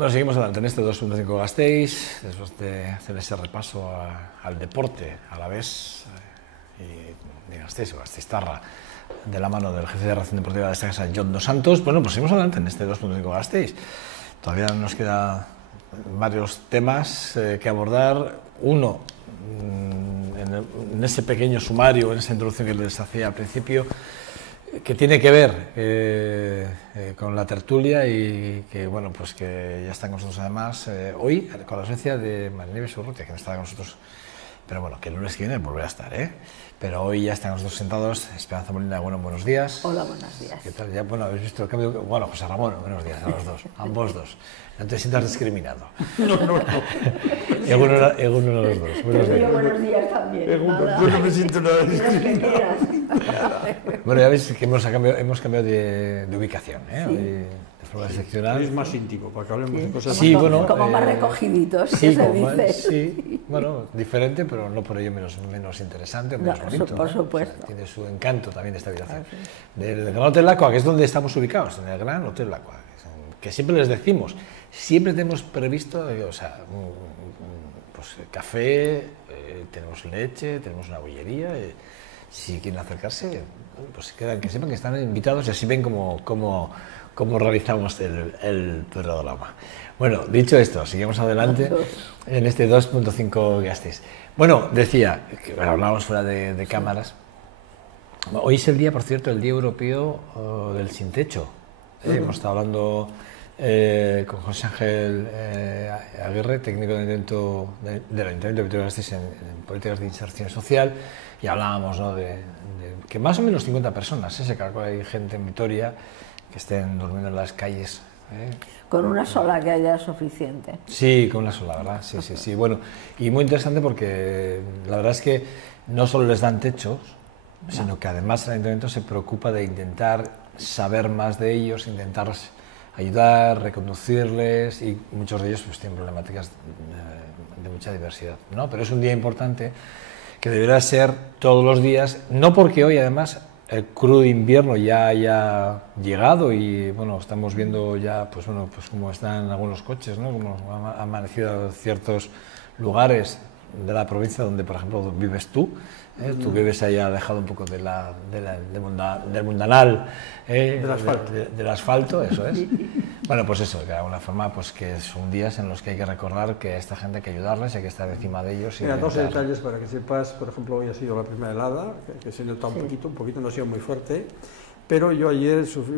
Bueno, seguimos adelante en este 2.5 Gasteiz, después de hacer ese repaso al deporte, a la vez, de Gasteiz o Gasteiztarra, de la mano del jefe de redacción deportiva de esta casa, Jon dos Santos. Bueno, pues seguimos adelante en este 2.5 Gasteiz. Todavía nos quedan varios temas que abordar. Uno, en ese pequeño sumario, en esa introducción que les hacía al principio, que tiene que ver con la tertulia y que, bueno, pues que ya están con nosotros además hoy con la ausencia de Marinieves Urrutia, que no está con nosotros, pero bueno, que el lunes que viene volverá a estar, pero hoy ya están los dos sentados. Esperanza Molina, bueno, buenos días. Hola, buenos días. ¿Qué tal? Ya, bueno, habéis visto el cambio. Bueno, José Ramón, buenos días a los dos, ambos dos. No te sientas discriminado. No. Alguno de los dos. Buenos días. Buenos días también. Yo no me siento nada discriminado. Bueno, ya veis que hemos cambiado de ubicación, Sí. Hoy, de forma excepcional. Es más íntimo, para que hablemos de cosas Sí, más bueno, como más recogiditos, sí, se como dice. sí, bueno, diferente, pero no por ello menos interesante, menos No, bonito. por ¿no? supuesto. O sea, tiene su encanto también esta habitación. Ah, sí. Del Gran Hotel Lacua, que es donde estamos ubicados, en el Gran Hotel Lacua, que siempre les decimos, siempre tenemos previsto, o sea, pues café, tenemos leche, tenemos una bollería. Si quieren acercarse, pues que sepan que están invitados y así ven cómo realizamos el programa. Bueno, dicho esto, seguimos adelante en este 2.5 Gasteiz. Bueno, decía, que hablábamos fuera de cámaras, hoy es el día, por cierto, el Día Europeo del Sin Techo. Hemos estado hablando con José Ángel Aguirre, técnico del Ayuntamiento de Vitoria-Gasteiz en políticas de inserción social, y hablábamos, ¿no?, de que más o menos 50 personas, se calcula, hay gente en Vitoria que estén durmiendo en las calles. Con una sola que haya suficiente. Sí, con una sola, ¿verdad? Sí. Bueno, y muy interesante porque la verdad es que no solo les dan techos, sino que además el Ayuntamiento se preocupa de intentar saber más de ellos, intentar ayudar, reconducirles, y muchos de ellos pues tienen problemáticas de mucha diversidad, ¿no? Pero es un día importante que deberá ser todos los días, no porque hoy además el crudo invierno ya haya llegado y bueno, estamos viendo ya pues cómo están algunos coches, ¿no?, como ha amanecido en ciertos lugares de la provincia donde, por ejemplo, vives tú. Tú vives ahí alejado un poco del mundanal, del asfalto, eso es. Bueno, pues eso, de alguna forma, pues que son días en los que hay que recordar que a esta gente hay que ayudarles, hay que estar encima de ellos. Mira, dos detalles para que sepas. Por ejemplo, hoy ha sido la primera helada, que se nota un poquito, no ha sido muy fuerte, pero yo ayer sufrí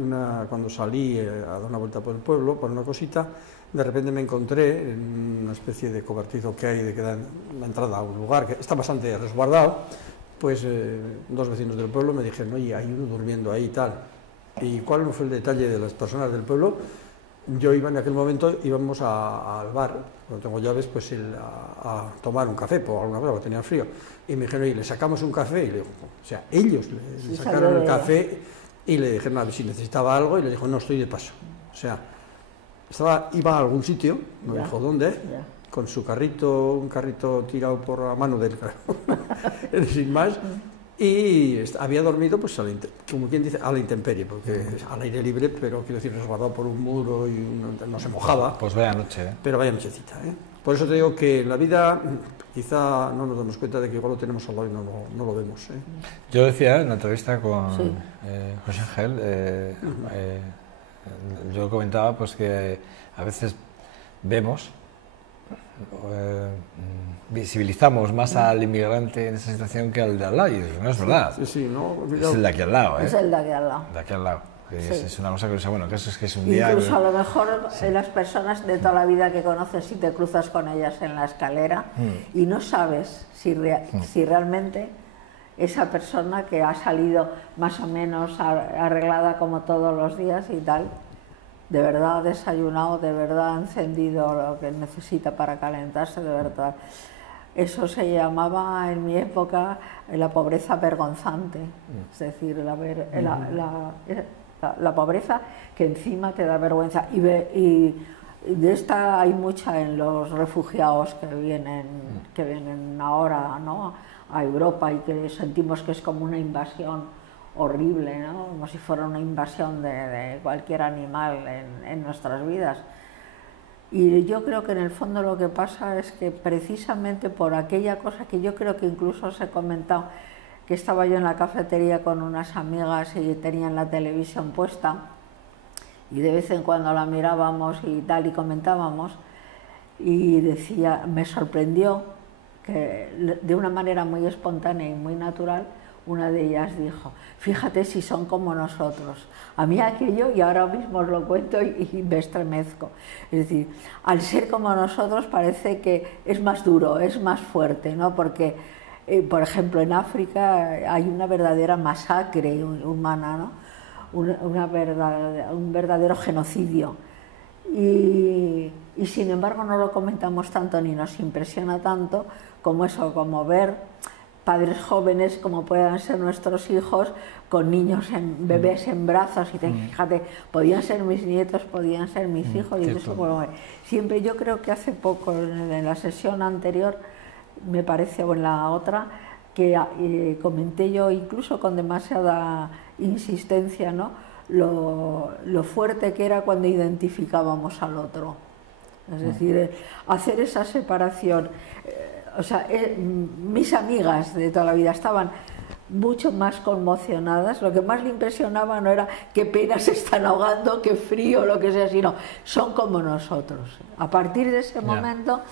cuando salí a dar una vuelta por el pueblo, por una cosita, de repente me encontré en una especie de cobertizo que hay, que da la entrada a un lugar que está bastante resguardado. Pues dos vecinos del pueblo me dijeron, oye, hay uno durmiendo ahí y tal. ¿Y cuál no fue el detalle de las personas del pueblo? Yo iba en aquel momento, íbamos al bar, cuando tengo llaves, pues a tomar un café, por alguna cosa, porque tenía frío. Y me dijeron, oye, ¿le sacamos un café? Y le digo, o sea, ellos le sacaron el café y le dijeron a ver si necesitaba algo, y le dijo, no, estoy de paso. O sea, iba a algún sitio, no dijo dónde, con su carrito, un carrito tirado por la mano del sin más, y había dormido, pues como quien dice, a la intemperie, porque es al aire libre, pero quiero decir, resguardado por un muro y no se mojaba. Pues vaya noche, Pero vaya nochecita, Por eso te digo que en la vida quizá no nos damos cuenta de que igual lo tenemos al lado y no lo vemos. Yo decía en la entrevista con José Ángel, yo comentaba pues que a veces vemos, visibilizamos más al inmigrante en esa situación que al de al lado, y no es verdad. Sí, no, es el de aquí al lado, Es el de aquí al lado. De aquí al lado. Es una cosa curiosa, bueno, que eso es que es un día... Incluso a lo mejor las personas de toda la vida que conoces y te cruzas con ellas en la escalera y no sabes si realmente esa persona que ha salido más o menos arreglada como todos los días y tal, de verdad ha desayunado, de verdad ha encendido lo que necesita para calentarse, de verdad. Eso se llamaba en mi época la pobreza vergonzante, es decir, la pobreza que encima te da vergüenza. Y de esta hay mucha en los refugiados que vienen ahora, ¿no?, a Europa, y que sentimos que es como una invasión horrible, ¿no?, como si fuera una invasión de cualquier animal en nuestras vidas. Y yo creo que en el fondo lo que pasa es que precisamente por aquella cosa que yo creo que incluso os he comentado, que estaba yo en la cafetería con unas amigas y tenían la televisión puesta y de vez en cuando la mirábamos y tal y comentábamos, y decía, me sorprendió que de una manera muy espontánea y muy natural una de ellas dijo, fíjate si son como nosotros. A mí aquello, y ahora mismo os lo cuento y me estremezco, es decir, al ser como nosotros parece que es más duro, es más fuerte, ¿no? Porque, por ejemplo, en África hay una verdadera masacre humana, ¿no? Un verdadero genocidio. Y sin embargo no lo comentamos tanto ni nos impresiona tanto como eso, como ver padres jóvenes como puedan ser nuestros hijos con niños, bebés en brazos y fíjate, podían ser mis nietos, podían ser mis hijos y eso, bueno, siempre yo creo que hace poco en la sesión anterior me parece, o en la otra, que comenté yo incluso con demasiada insistencia, ¿no? Lo fuerte que era cuando identificábamos al otro, es decir, hacer esa separación. O sea, mis amigas de toda la vida estaban mucho más conmocionadas, lo que más le impresionaba no era qué pena se están ahogando, qué frío, lo que sea, sino son como nosotros. A partir de ese momento,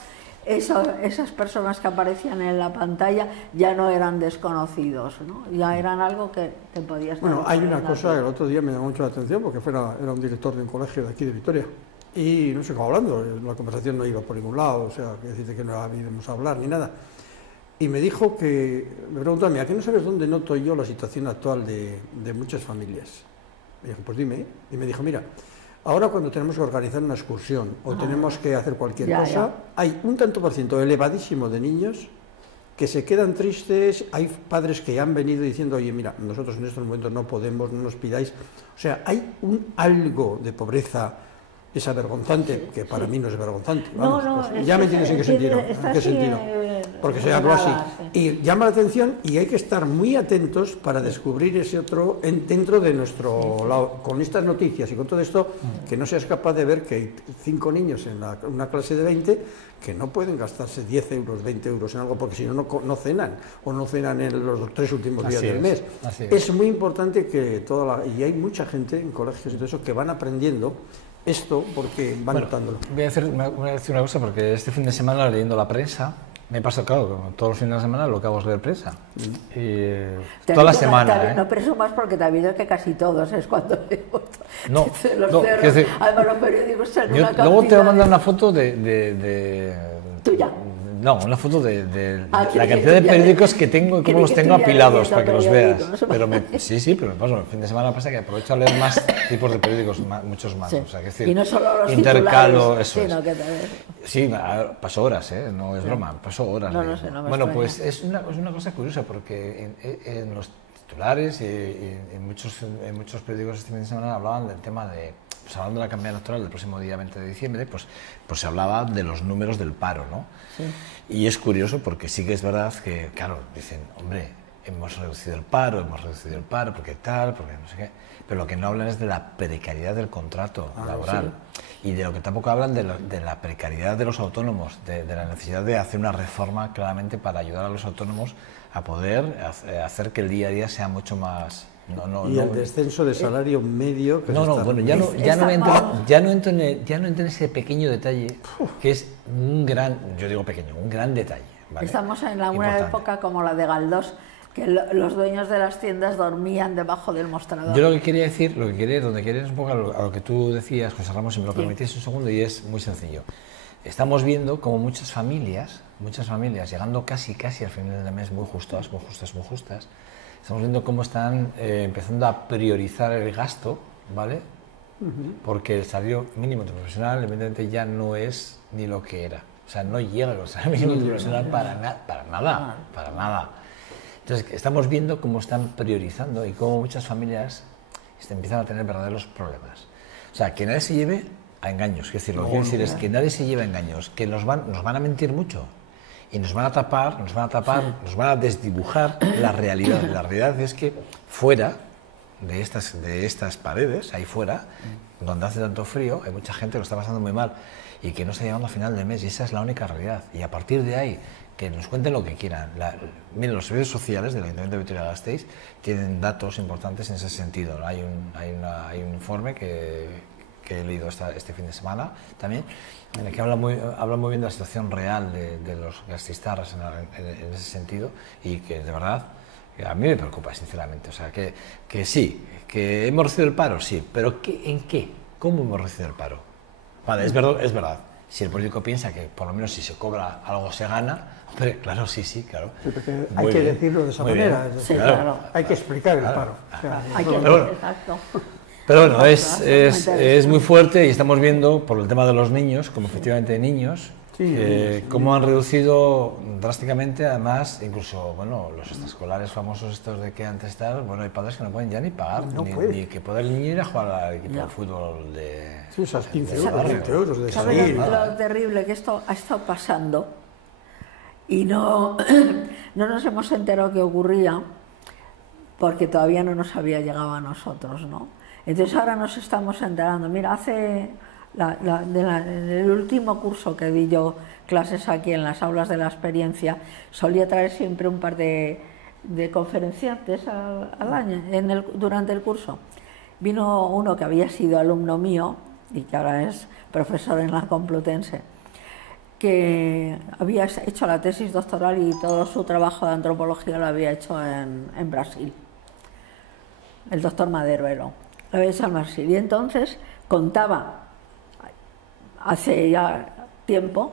esas personas que aparecían en la pantalla ya no eran desconocidos, ¿no? Ya eran algo que te podías... Bueno, hay una cosa que el otro día me llamó mucho la atención, porque era un director de un colegio de aquí de Vitoria, y no sé cómo hablando, la conversación no iba por ningún lado, o sea, que decirte que no íbamos a hablar ni nada. Y me dijo me preguntó a mí, ¿a qué no sabes dónde noto yo la situación actual de muchas familias? Me dijo, pues dime. Y me dijo, mira, ahora cuando tenemos que organizar una excursión o tenemos que hacer cualquier cosa, hay un tanto por ciento elevadísimo de niños que se quedan tristes, hay padres que han venido diciendo, oye, mira, nosotros en estos momentos no podemos, no nos pidáis. O sea, hay algo de pobreza. Es avergonzante, que para mí no es vergonzante. Vamos, pues, ya me entiendes en qué sentido. ¿En qué sentido? Porque se habla así. Y llama la atención y hay que estar muy atentos para descubrir ese otro dentro de nuestro lado. Con estas noticias y con todo esto, que no seas capaz de ver que hay 5 niños en una clase de 20 que no pueden gastarse 10 euros, 20 euros en algo, porque si no, no cenan, o no cenan en los 3 últimos días del mes. Es muy importante que y hay mucha gente en colegios y todo eso que van aprendiendo esto porque van notándolo. Voy a decir una cosa, porque este fin de semana leyendo la prensa, me pasa, claro, como todos los fines de semana lo que hago es leer prensa. Y toda la semana. No presumas porque te ha habido que casi todos es cuando leemos. No, decir, además los periódicos son una cantidad. Luego te voy a mandar una foto de tuya. No, una foto de la cantidad de periódicos que tengo y cómo los tengo apilados para que los veas. Pero sí, pero me paso. El fin de semana pasa que aprovecho a leer más tipos de periódicos, muchos más. O sea, que decir, y no solo los intercalo, eso sino es. Que sí, paso horas, no es broma, paso horas. No sé, no me bueno, extraña. Pues es una cosa curiosa porque en los titulares y en muchos periódicos este fin de semana hablaban del tema de... Pues hablando de la campaña electoral del próximo día 20 de diciembre, pues se hablaba de los números del paro, ¿no? Sí. Y es curioso porque sí que es verdad que, claro, dicen, hombre, hemos reducido el paro, porque tal, porque no sé qué, pero lo que no hablan es de la precariedad del contrato laboral. Sí. Y de lo que tampoco hablan de la precariedad de los autónomos, de la necesidad de hacer una reforma claramente para ayudar a los autónomos a poder hacer que el día a día sea mucho más... y el descenso de salario medio que bueno, ya no entro en ese pequeño detalle que es un gran detalle, ¿vale? Estamos en una época como la de Galdós, que los dueños de las tiendas dormían debajo del mostrador. Yo donde quería ir es un poco a lo que tú decías, José Ramos, si me lo permitís un segundo, y es muy sencillo. Estamos viendo como muchas familias, llegando casi al final del mes muy justas, estamos viendo cómo están empezando a priorizar el gasto, ¿vale? Porque el salario mínimo interprofesional, evidentemente, ya no es ni lo que era. O sea, no llega al salario mínimo interprofesional para nada. Entonces, estamos viendo cómo están priorizando y cómo muchas familias empiezan a tener verdaderos problemas. O sea, que nadie se lleve a engaños. Es decir, lo que quiero decir es que nadie se lleve a engaños, que nos van a mentir mucho. Y nos van a tapar, nos van a desdibujar la realidad. La realidad es que fuera, de estas paredes, ahí fuera, donde hace tanto frío, hay mucha gente que lo está pasando muy mal y que no está llegando a final de mes, y esa es la única realidad. Y a partir de ahí, que nos cuenten lo que quieran. Miren, los servicios sociales del Ayuntamiento de Vitoria-Gasteiz tienen datos importantes en ese sentido, ¿no? Hay un informe que he leído este fin de semana también, en el que habla muy bien de la situación real de los gasteiztarras en ese sentido, y que de verdad a mí me preocupa, sinceramente. O sea, que sí, que hemos recibido el paro, sí, pero ¿en qué? ¿Cómo hemos recibido el paro? Vale, es verdad. Si el político piensa que por lo menos si se cobra algo se gana, hombre, claro, sí, claro. Sí, porque hay que decirlo de esa manera. Sí, claro. Hay que explicar el paro. O sea, exacto. Pero bueno, es muy fuerte, y estamos viendo, por el tema de los niños, como efectivamente niños, cómo han reducido drásticamente, además, incluso, bueno, los extraescolares famosos estos de que antes estaban, bueno, hay padres que no pueden ya ni pagar, ni que pueda el niño ir a jugar al equipo de fútbol de... Sí, esas 15 euros de ¿Sabes salir. lo terrible que esto ha estado pasando? Y no nos hemos enterado que ocurría porque todavía no nos había llegado a nosotros, ¿no? Entonces ahora nos estamos enterando. Mira, en el último curso que di yo clases aquí en las aulas de la experiencia, solía traer siempre un par de conferenciantes al año, durante el curso. Vino uno que había sido alumno mío y que ahora es profesor en la Complutense, que había hecho la tesis doctoral y todo su trabajo de antropología lo había hecho en Brasil. El doctor Madero lo había hecho en Brasil. Y entonces contaba, hace ya tiempo,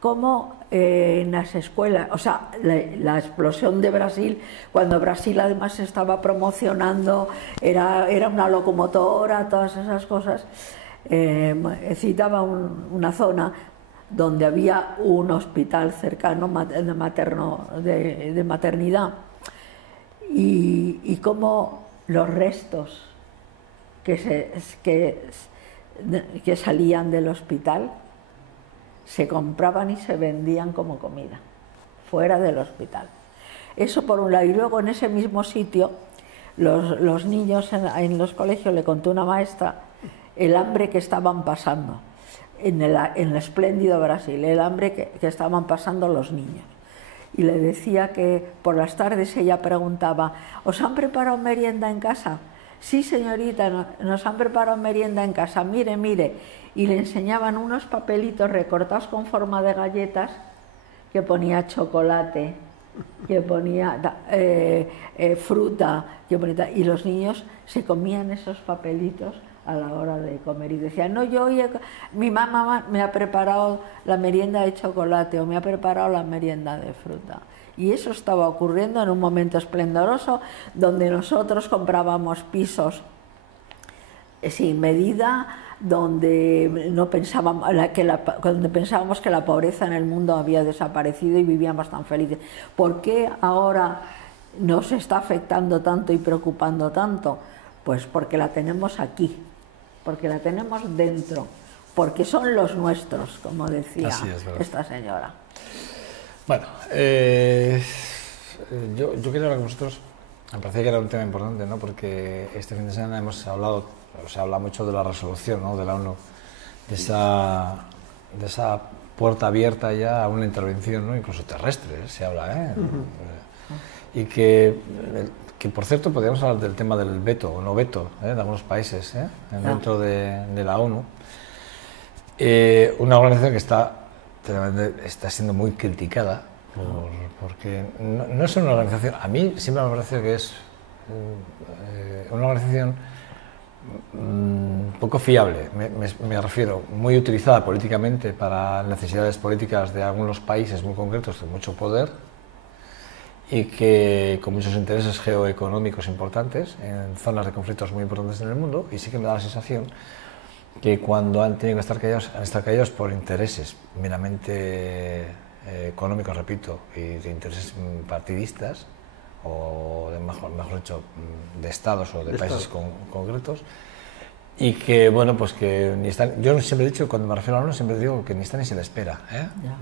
cómo en las escuelas, o sea, la explosión de Brasil, cuando Brasil además se estaba promocionando, era una locomotora, todas esas cosas, citaba una zona donde había un hospital cercano de maternidad, y cómo los restos que salían del hospital se compraban y se vendían como comida fuera del hospital. Eso por un lado. Y luego en ese mismo sitio los niños en los colegios, le contó una maestra el hambre que estaban pasando en el espléndido Brasil, el hambre que estaban pasando los niños. Y le decía que por las tardes ella preguntaba: ¿os han preparado merienda en casa? Sí, señorita, nos han preparado merienda en casa, mire. Y le enseñaban unos papelitos recortados con forma de galletas que ponía chocolate, que ponía fruta, y los niños se comían esos papelitos a la hora de comer y decían: no, mi mamá me ha preparado la merienda de chocolate o me ha preparado la merienda de fruta. Y eso estaba ocurriendo en un momento esplendoroso donde nosotros comprábamos pisos sin medida, donde no pensábamos donde pensábamos que la pobreza en el mundo había desaparecido y vivíamos tan felices. ¿Por qué ahora nos está afectando tanto y preocupando tanto? Pues porque la tenemos aquí, porque la tenemos dentro, porque son los nuestros, como decía esta señora. Bueno, yo quería hablar con vosotros. Me parecía que era un tema importante, ¿no? Porque este fin de semana se habla mucho de la resolución, ¿no?, de la ONU, de esa puerta abierta ya a una intervención, ¿no?, incluso terrestre, se habla, y que por cierto podríamos hablar del tema del veto o no veto de algunos países dentro de la ONU, una organización que está siendo muy criticada porque no es una organización, a mí siempre me parece que es una organización poco fiable, me refiero, muy utilizada políticamente para necesidades políticas de algunos países muy concretos de mucho poder, y que con muchos intereses geoeconómicos importantes en zonas de conflictos muy importantes en el mundo. Y sí que me da la sensación que cuando han tenido que estar callados, han estado callados por intereses meramente económicos, repito, y de intereses partidistas, o mejor dicho, de estados o de países concretos, Y que, bueno, pues que ni está, yo siempre he dicho, cuando me refiero a la ONU, siempre digo que ni está ni se le espera,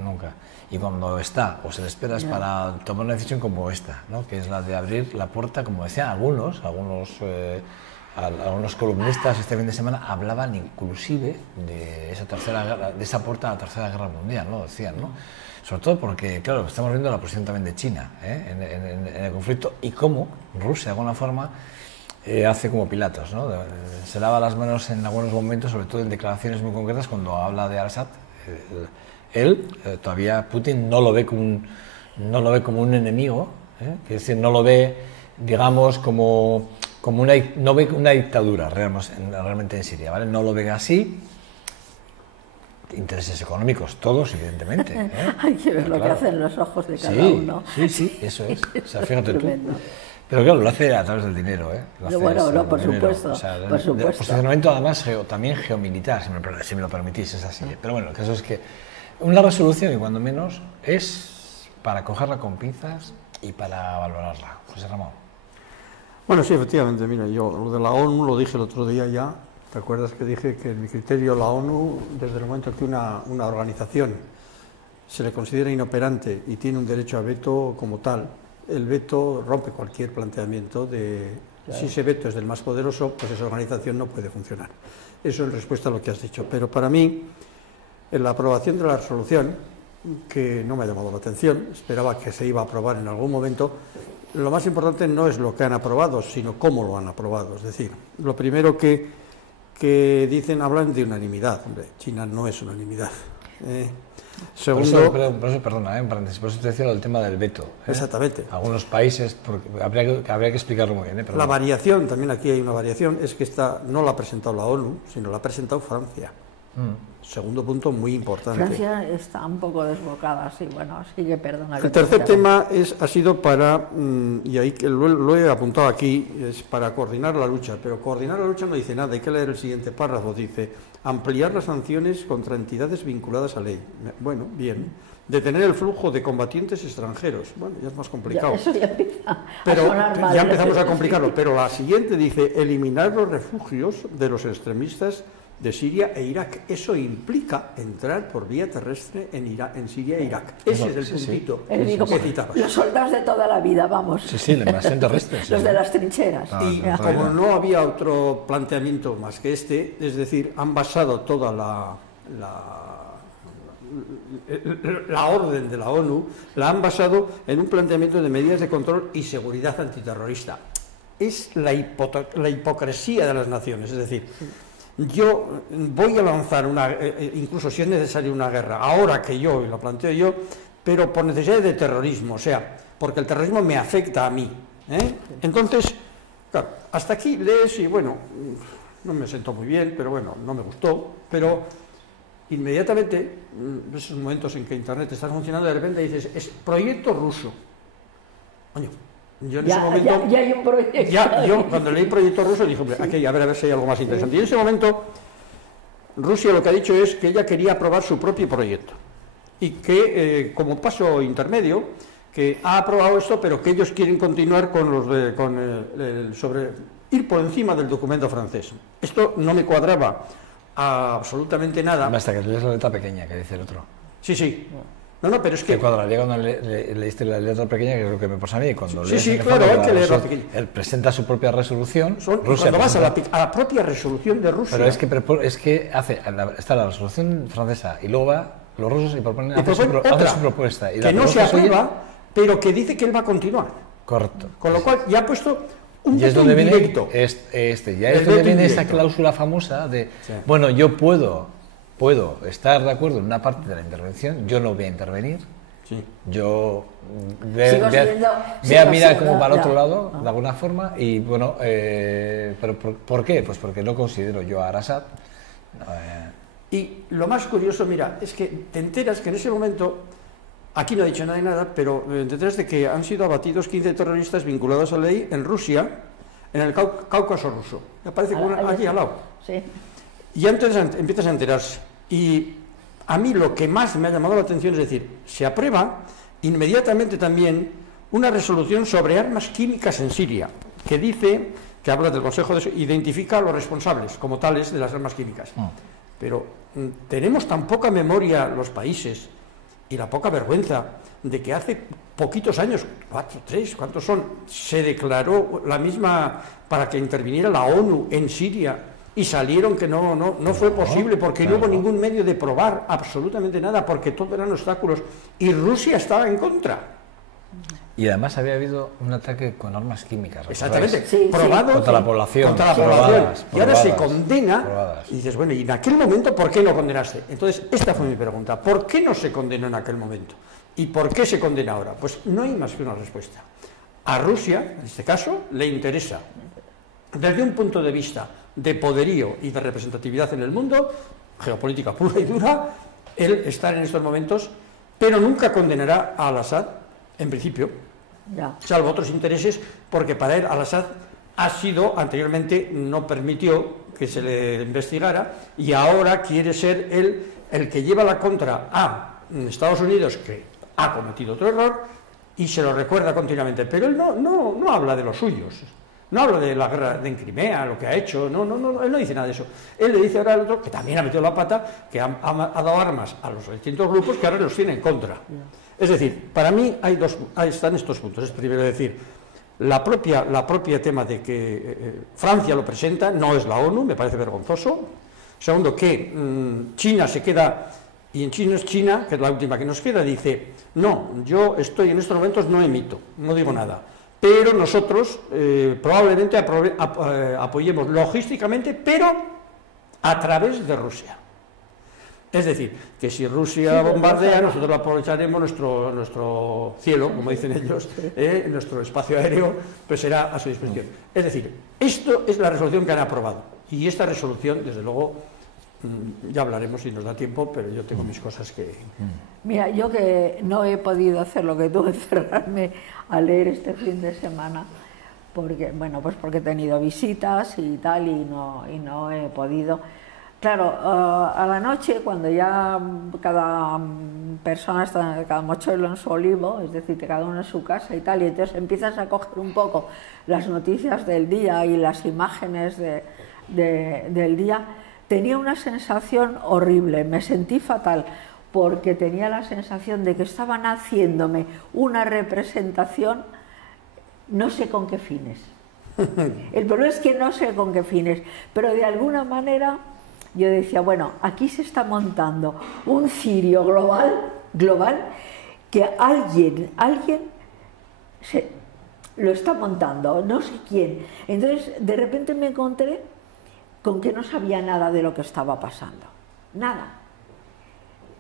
nunca. Y cuando está o se le espera es para tomar una decisión como esta, ¿no? Que es la de abrir la puerta, como decían algunos columnistas este fin de semana hablaban inclusive de esa tercera guerra, de esa puerta a la tercera guerra mundial, ¿no? Decían, ¿no? Sobre todo porque, claro, estamos viendo la posición también de China en el conflicto y cómo Rusia, de alguna forma, hace como Pilatos, ¿no? Se lava las manos en algunos momentos, sobre todo en declaraciones muy concretas, cuando habla de Al-Assad. Todavía Putin no lo ve como un enemigo, que es decir, no lo ve, digamos, como no ve una dictadura realmente en Siria, ¿vale? No lo ve así. Intereses económicos, todos, evidentemente. Hay que ver lo que hacen los ojos de cada uno. Sí, eso es. O sea, fíjate tú. Pero claro, lo hace a través del dinero, Bueno, por supuesto. O sea, de posicionamiento además también geomilitar, si me lo permitís, es así. Pero bueno, el caso es que una resolución, y cuando menos, es para cogerla con pinzas y para valorarla. José Ramón. Bueno, sí, efectivamente, mira, yo lo de la ONU lo dije el otro día ya. ¿Te acuerdas que dije que en mi criterio la ONU, desde el momento que una organización se le considera inoperante y tiene un derecho a veto como tal, el veto rompe cualquier planteamiento de si ese veto es del más poderoso, pues esa organización no puede funcionar. Eso en respuesta a lo que has dicho. Pero para mí, en la aprobación de la resolución, que no me ha llamado la atención, esperaba que se iba a aprobar en algún momento, lo más importante no es lo que han aprobado, sino cómo lo han aprobado. Es decir, lo primero que dicen, hablan de unanimidad. Hombre, China no es unanimidad. Segundo, por eso, perdona, por eso te decía el tema del veto. Exactamente. Algunos países, porque habría que explicarlo muy bien. La variación, también aquí hay una variación, es que esta no la ha presentado la ONU, sino la ha presentado Francia. Segundo punto muy importante. Francia está un poco desbocada, sí, bueno, sigue, perdona. El tercer tema ha sido para, y ahí lo he apuntado aquí, es para coordinar la lucha, pero coordinar la lucha no dice nada, hay que leer el siguiente párrafo, dice, ampliar las sanciones contra entidades vinculadas a ley. Bueno, bien. Detener el flujo de combatientes extranjeros. Bueno, ya es más complicado. Eso ya empieza pero a sonar mal, ya empezamos a complicarlo, pero la siguiente dice, eliminar los refugios de los extremistas de Siria e Irak. Eso implica entrar por vía terrestre en Siria e Irak. Ese es el puntito que citabas. Los soldados de toda la vida, vamos. Sí, la invasión terrestre. Los de las trincheras. Y como no había otro planteamiento más que este, es decir, han basado toda la orden de la ONU, la han basado en un planteamiento de medidas de control y seguridad antiterrorista. Es la hipocresía de las naciones, es decir, yo voy a lanzar incluso si es necesario una guerra, ahora que yo, y lo planteo yo, pero por necesidad de terrorismo, o sea, porque el terrorismo me afecta a mí. Entonces, claro, hasta aquí lees y bueno, no me sentó muy bien, pero bueno, no me gustó, pero inmediatamente, esos momentos en que Internet está funcionando, de repente dices, es proyecto ruso. Coño. Yo en ese momento, ya hay un proyecto. Yo cuando leí proyecto ruso dije, hombre, aquí a ver si hay algo más interesante. Y en ese momento Rusia lo que ha dicho es que ella quería aprobar su propio proyecto y que como paso intermedio que ha aprobado esto, pero que ellos quieren continuar con sobre ir por encima del documento francés. Esto no me cuadraba absolutamente nada. Basta que lees la letra pequeña que dice el otro. Sí. No, pero es que... Te cuadraría cuando leíste la letra pequeña, que es lo que me pasa a mí, cuando sí, claro, hay que leerla pequeña. Él presenta su propia resolución. Cuando vas a la propia resolución de Rusia... Pero es que está la resolución francesa y luego va los rusos y proponen hacer su propuesta. Y que no se aprueba, pero que dice que él va a continuar. Correcto. Con lo cual ya ha puesto un y es donde viene esa cláusula famosa de, bueno, yo puedo estar de acuerdo en una parte de la intervención, yo no voy a intervenir, yo mira como para el otro lado, de alguna forma, y bueno, pero ¿por qué? Pues porque no considero yo a Al-Assad. Y lo más curioso, mira, es que te enteras que en ese momento, aquí no ha dicho nada, pero te enteras de que han sido abatidos 15 terroristas vinculados a la ley en Rusia, en el Cáucaso ruso. Me parece que aquí al lado. Sí. Y entonces empiezas a enterarse. Y a mí lo que más me ha llamado la atención es decir, se aprueba inmediatamente también una resolución sobre armas químicas en Siria, que dice que habla del Consejo de identifica a los responsables como tales de las armas químicas. Pero tenemos tan poca memoria los países y la poca vergüenza de que hace poquitos años, 4, 3, ¿cuántos son?, se declaró la misma para que interviniera la ONU en Siria y salieron que no fue posible porque no hubo ningún medio de probar absolutamente nada, porque todo eran obstáculos y Rusia estaba en contra. Y además había habido un ataque con armas químicas. Exactamente, sí, probado contra la población. Contra la población. Probadas, y ahora se probadas, condena probadas. y dices, bueno, y en aquel momento, ¿por qué no condenaste? Entonces, esta fue mi pregunta. ¿Por qué no se condenó en aquel momento? ¿Y por qué se condena ahora? Pues no hay más que una respuesta. A Rusia, en este caso, le interesa, desde un punto de vista de poderío y de representatividad en el mundo, geopolítica pura y dura, el estar en estos momentos, pero nunca condenará a Al-Assad, en principio, salvo otros intereses, porque para él Al-Assad ha sido, anteriormente no permitió que se le investigara, y ahora quiere ser él el que lleva la contra a Estados Unidos, que ha cometido otro error, y se lo recuerda continuamente, pero él no habla de los suyos. No habla de la guerra en Crimea, lo que ha hecho, él no dice nada de eso. Él le dice ahora al otro, que también ha metido la pata, que ha dado armas a los distintos grupos que ahora los tiene en contra. Es decir, para mí ahí están estos puntos. Es primero decir, la propia tema de que Francia lo presenta, no es la ONU, me parece vergonzoso. Segundo, que China se queda, y en China es China, que es la última que nos queda, dice, no, yo estoy en estos momentos, no emito, no digo nada. Pero nosotros probablemente apoyemos logísticamente, pero a través de Rusia. Es decir, que si Rusia bombardea, nosotros aprovecharemos nuestro cielo, como dicen ellos, nuestro espacio aéreo, pues será a su disposición. Es decir, esto es la resolución que han aprobado. Y esta resolución, desde luego, ya hablaremos si nos da tiempo, pero yo tengo mis cosas que... Mira, yo que no he podido hacer lo que tú, encerrarme a leer este fin de semana, porque, bueno, pues porque he tenido visitas y tal, y no he podido. Claro, a la noche, cuando ya cada persona está, cada mochuelo en su olivo, es decir, que cada uno en su casa y tal, y entonces empiezas a coger un poco las noticias del día y las imágenes del día, tenía una sensación horrible, me sentí fatal, porque tenía la sensación de que estaban haciéndome una representación, no sé con qué fines. El problema es que no sé con qué fines, pero de alguna manera yo decía, bueno, aquí se está montando un cirio global que alguien lo está montando, no sé quién. Entonces, de repente me encontré con que no sabía nada de lo que estaba pasando, nada.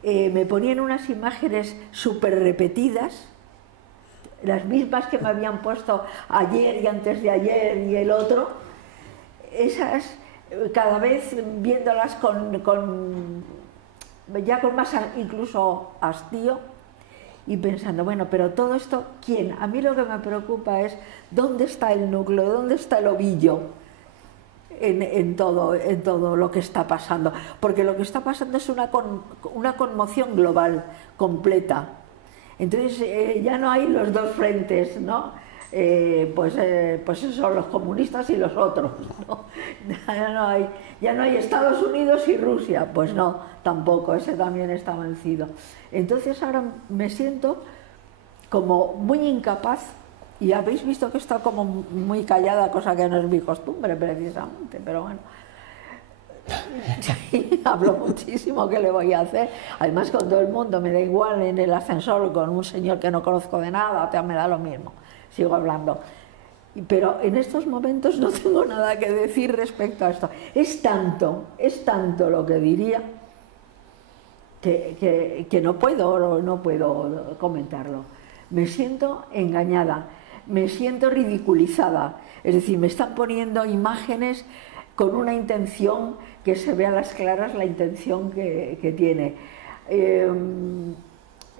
Me ponían unas imágenes súper repetidas, las mismas que me habían puesto ayer y antes de ayer y el otro, esas cada vez viéndolas ya con más incluso hastío y pensando, bueno, pero todo esto, ¿quién? A mí lo que me preocupa es dónde está el núcleo, dónde está el ovillo en todo lo que está pasando, porque lo que está pasando es una conmoción global, completa. Entonces ya no hay los dos frentes, ¿no? Pues esos son los comunistas y los otros, ¿no? Ya no hay Estados Unidos y Rusia, pues no, tampoco, ese también está vencido. Entonces ahora me siento como muy incapaz, y habéis visto que está como muy callada, cosa que no es mi costumbre precisamente, pero bueno, sí, hablo muchísimo, ¿qué le voy a hacer? Además con todo el mundo, me da igual en el ascensor con un señor que no conozco de nada, me da lo mismo. Sigo hablando, pero en estos momentos no tengo nada que decir respecto a esto. Es tanto lo que diría que no puedo comentarlo. Me siento engañada, me siento ridiculizada, es decir, me están poniendo imágenes con una intención que se ve a las claras la intención que tiene.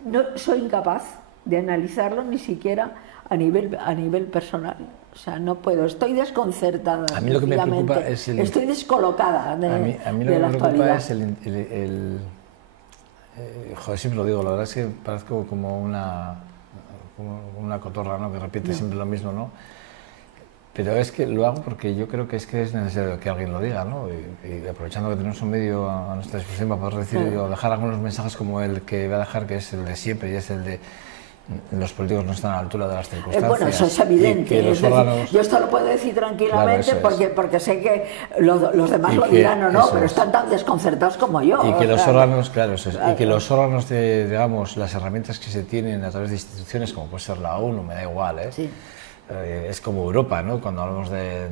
No soy incapaz de analizarlo ni siquiera a nivel personal, o sea, no puedo, estoy desconcertada. A mí lo que me preocupa es estoy descolocada de a mí lo de que la me actualidad. preocupa es joder, siempre lo digo, la verdad es que parezco como una cotorra, ¿no? Que repite siempre lo mismo, ¿no? Pero es que lo hago porque yo creo que es necesario que alguien lo diga, ¿no? Y aprovechando que tenemos un medio a nuestra disposición para poder decir o dejar algunos mensajes como el que voy a dejar, que es el de siempre, y es el de los políticos no están a la altura de las circunstancias. Bueno, eso es evidente. Que los órganos... Yo esto lo puedo decir tranquilamente, claro, porque sé que los demás lo que, dirán o no, pero están tan desconcertados como yo. Y que los órganos, claro, eso es, y que los órganos de, digamos, las herramientas que se tienen a través de instituciones, como puede ser la ONU, me da igual, Sí. Es como Europa, ¿no? Cuando hablamos del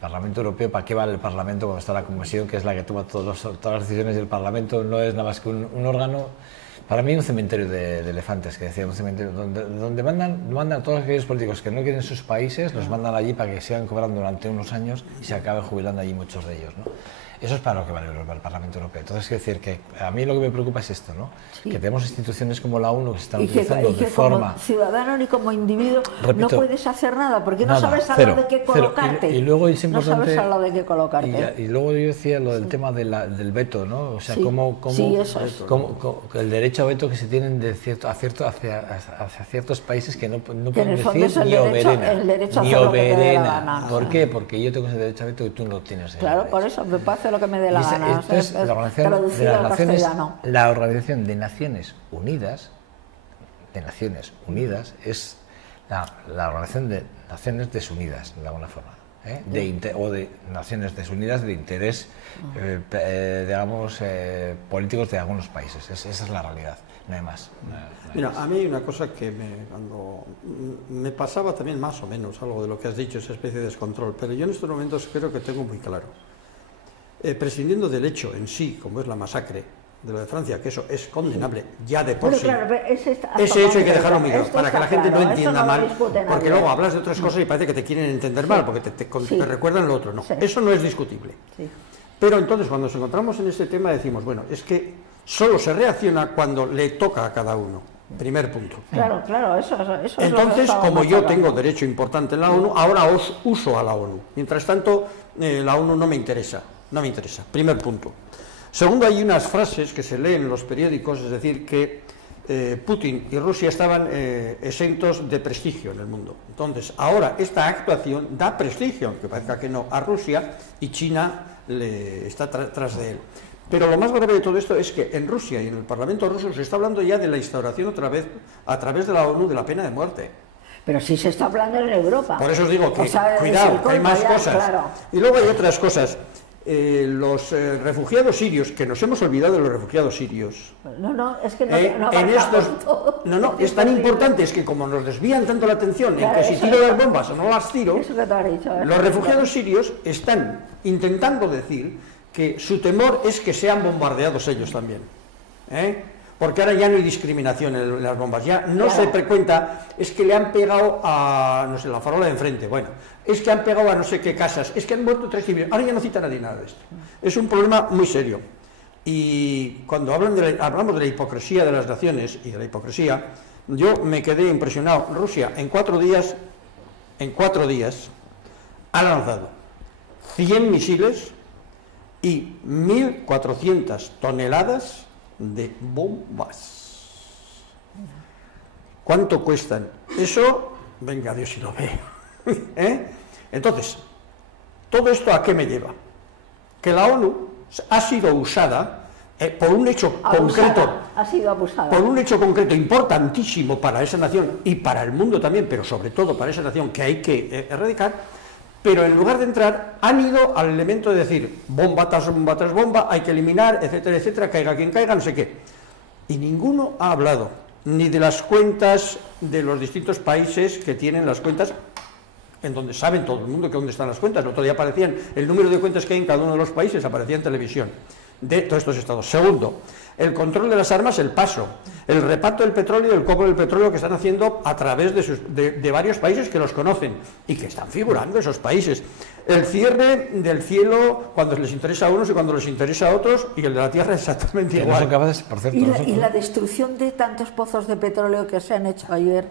Parlamento Europeo, ¿para qué vale el Parlamento cuando está la Comisión, que es la que toma todas las decisiones del Parlamento? No es nada más que un órgano, para mí un cementerio de elefantes, que decía, un cementerio donde mandan todos aquellos políticos que no quieren sus países, los mandan allí para que sigan cobrando durante unos años y se acaben jubilando allí muchos de ellos, ¿no? Eso es para lo que vale el Parlamento Europeo. Entonces, quiero decir que a mí lo que me preocupa es esto, ¿no? Sí. Que tenemos instituciones como la ONU que se están utilizando de forma... como ciudadano ni como individuo, repito, no puedes hacer nada, porque no sabes a lo de qué colocarte. Y luego es importante... No sabes a lo de qué colocarte. Y luego yo decía lo del tema del veto, ¿no? O sea, sí. el derecho a veto que se tienen hacia ciertos países que no pueden decir ni oberena. ¿Por qué? Porque yo tengo ese derecho a veto y tú no tienes. Claro, por eso me parece lo que me dé la gana. Entonces, la Organización de Naciones Unidas, es la Organización de Naciones Desunidas, de alguna forma, o de Naciones Desunidas de interés, digamos, políticos de algunos países. Esa es la realidad, no hay más. Mira, a mí hay una cosa que cuando me pasaba también más o menos algo de lo que has dicho, esa especie de descontrol, pero yo en estos momentos creo que tengo muy claro. Prescindiendo del hecho en sí, como es la masacre de lo de Francia, que eso es condenable ya de por sí. Claro, ese hecho hay que dejarlo muy claro, para que la gente no entienda mal, porque luego hablas de otras cosas y parece que te quieren entender mal, porque te recuerdan lo otro. No, eso no es discutible. Sí. Pero entonces, cuando nos encontramos en este tema, decimos, bueno, es que solo se reacciona cuando le toca a cada uno. Primer punto. Claro, eso entonces, como yo tengo derecho importante en la ONU, ahora uso a la ONU. Mientras tanto, la ONU no me interesa. No me interesa, primer punto. Segundo, hay unas frases que se leen en los periódicos, es decir, que Putin y Rusia estaban exentos de prestigio en el mundo. Entonces, ahora esta actuación da prestigio, aunque parezca que no, a Rusia, y China está tras de él. Pero lo más grave de todo esto es que en Rusia y en el Parlamento ruso se está hablando ya de la instauración otra vez, a través de la ONU, de la pena de muerte. Pero sí se está hablando en Europa. Por eso os digo que, cuidado, que hay más cosas. Claro. Y luego hay otras cosas. Los refugiados sirios, que nos hemos olvidado de los refugiados sirios. Es que es tan importante, es que como nos desvían tanto la atención en que si tiro las bombas o no las tiro, los refugiados sirios están intentando decir que su temor es que sean bombardeados ellos también. Porque ahora ya no hay discriminación en las bombas, ya no se frecuenta, es que le han pegado a, no sé, la farola de enfrente, bueno, es que han pegado a no sé qué casas, es que han muerto 3 civiles, ahora ya no cita nadie nada de esto. Es un problema muy serio. Y cuando hablamos de la hipocresía de las naciones y de la hipocresía, yo me quedé impresionado. Rusia en 4 días ha lanzado 100 misiles y 1.400 toneladas de bombas. ¿Cuánto cuestan? Eso, venga Dios si lo ve. Entonces, ¿todo esto a qué me lleva? Que la ONU ha sido usada por un hecho concreto. Ha sido abusada. Por un hecho concreto importantísimo para esa nación y para el mundo también, pero sobre todo para esa nación que hay que erradicar. Pero en lugar de entrar, han ido al elemento de decir bomba tras bomba, hay que eliminar, etcétera, etcétera, caiga quien caiga, no sé qué. Y ninguno ha hablado ni de las cuentas de los distintos países que tienen las cuentas, en donde saben todo el mundo que dónde están las cuentas. El otro día aparecían el número de cuentas que hay en cada uno de los países, aparecía en televisión, de todos estos estados. Segundo, el control de las armas, el paso, el reparto del petróleo y el cobro del petróleo que están haciendo a través de varios países que los conocen y que están figurando esos países. El cierre del cielo cuando les interesa a unos y cuando les interesa a otros, y el de la tierra exactamente igual. No son capaces, por cierto, y la destrucción de tantos pozos de petróleo que se han hecho ayer.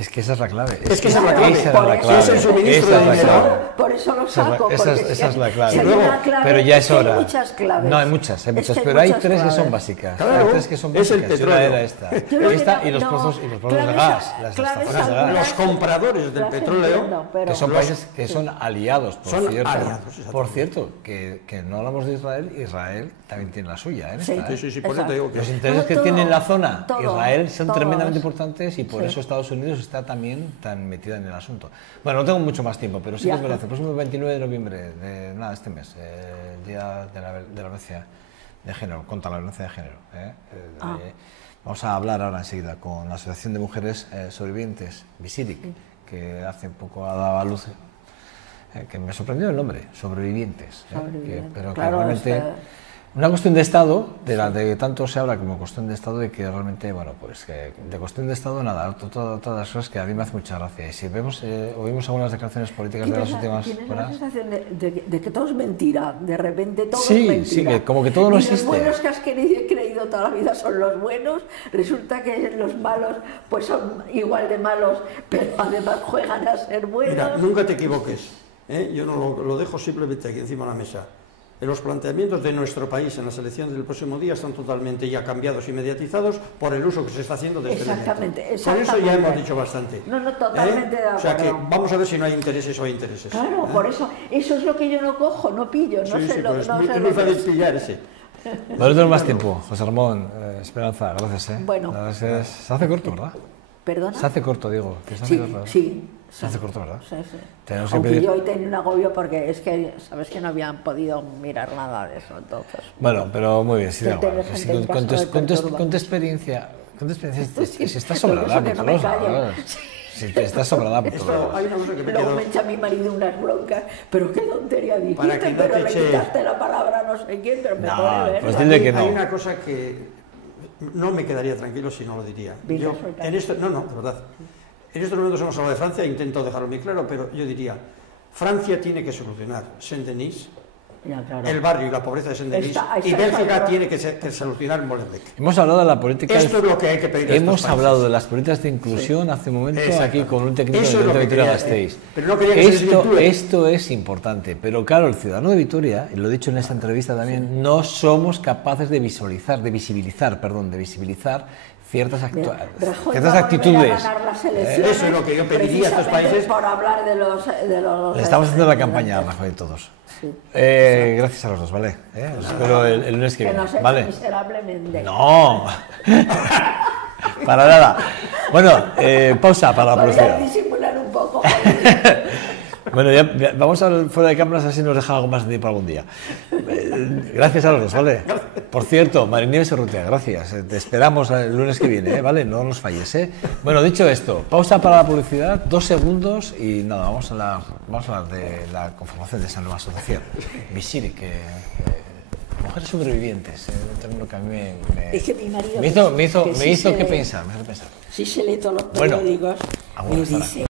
Es que esa es la clave. Es que esa es la clave. Esa era la Si clave. es el suministro de dinero. Por eso lo saco. Esa es la clave. Clave, pero ya es hora. Hay muchas claves. No, hay muchas, pero hay tres que son básicas. Claro, hay tres que son es el básicas. petróleo. Una era esta. Esta y los pozos de gas, las estaciones de gas. Los compradores del petróleo, Que son países que son aliados, son aliados, por cierto, que no hablamos de Israel, Israel también tiene la suya. Sí, por eso te digo que los intereses que tiene en la zona Israel son todos. tremendamente importantes y por eso Estados Unidos está también tan metida en el asunto. Bueno, no tengo mucho más tiempo, pero sí que es verdad. El próximo 29 de noviembre, este mes, el Día de la Violencia de Género, contra la violencia de género. Vamos a hablar ahora enseguida con la Asociación de Mujeres Sobrevivientes, Visirik, que hace poco ha dado a luz, que me sorprendió el nombre, Sobrevivientes. Pero claro, que realmente... Una cuestión de Estado, de la de tanto se habla como cuestión de Estado, de que realmente, bueno, pues que de cuestión de Estado nada, todas las cosas que a mí me hace mucha gracia. Y si vemos, oímos algunas declaraciones políticas de las últimas horas... ¿Tienes la sensación de que todo es mentira? De repente todo es mentira. Sí, que como que todo no existe. Los buenos que has creído toda la vida son los buenos, resulta que los malos pues son igual de malos, pero además juegan a ser buenos. Mira, nunca te equivoques, yo no lo dejo simplemente aquí encima de la mesa. Los planteamientos de nuestro país en las elecciones del próximo día están totalmente ya cambiados y mediatizados por el uso que se está haciendo de este elemento. Por eso ya hemos dicho bastante. No, totalmente de acuerdo. O sea que vamos a ver si no hay intereses o hay intereses. Claro, por eso es lo que yo no cojo, no pillo, no sé lo que es. Es muy fácil pillar ese. No tenemos más tiempo, José Ramón, Esperanza, gracias. Bueno. Se hace corto, ¿verdad? ¿Perdona? Se hace corto, digo. Sí. Se hace corto, ¿verdad? Sí. Aunque yo hoy tenía un agobio porque es que, sabes que no habían podido mirar nada de eso, entonces... Bueno, pero muy bien, sí, da igual. Con tu experiencia, si estás sobrada por todos lados. Si estás sobrada por todos lados. Luego me echa mi marido unas broncas, pero qué tontería dijiste, pero le quitaste la palabra no sé quién, pero me pone ver. Pues dile que no. Hay una cosa que no me quedaría tranquilo si no lo diría. Yo, en esto, no, de verdad. En estos momentos hemos hablado de Francia, intento dejarlo muy claro, pero yo diría, Francia tiene que solucionar Saint-Denis, el barrio y la pobreza de Saint-Denis, y Bélgica tiene que solucionar Molenbeek. Hemos hablado de la política... Esto es lo que hay que pedir a Hemos hablado de las políticas de inclusión hace un momento aquí con un técnico de Vitoria-Gasteiz. Pero no quería que esto es importante, pero claro, el ciudadano de Vitoria, y lo he dicho en esta entrevista también, no somos capaces de visibilizar ciertas actitudes. Eso es lo que yo pediría a estos países. Por hablar de los Le estamos haciendo la campaña a Rajoy todos. Sí. Gracias a los dos, ¿vale? Os espero el lunes que viene. ¿Vale? Miserablemente. No. Para nada. Bueno, pausa para la publicidad. Disimular un poco. Bueno, ya vamos a fuera de cámaras, así nos deja algo más de tiempo algún día. Gracias a los dos, ¿vale? Por cierto, Marinieves Urrutia, gracias. Te esperamos el lunes que viene, ¿vale? No nos falles, ¿eh? Bueno, dicho esto, pausa para la publicidad, 2 segundos y nada, vamos a hablar de la conformación de esa nueva asociación. Visirik, Mujeres Sobrevivientes, un término que a mí es que mi marido me hizo que pensar. Si se lee todos los periódicos, me dice...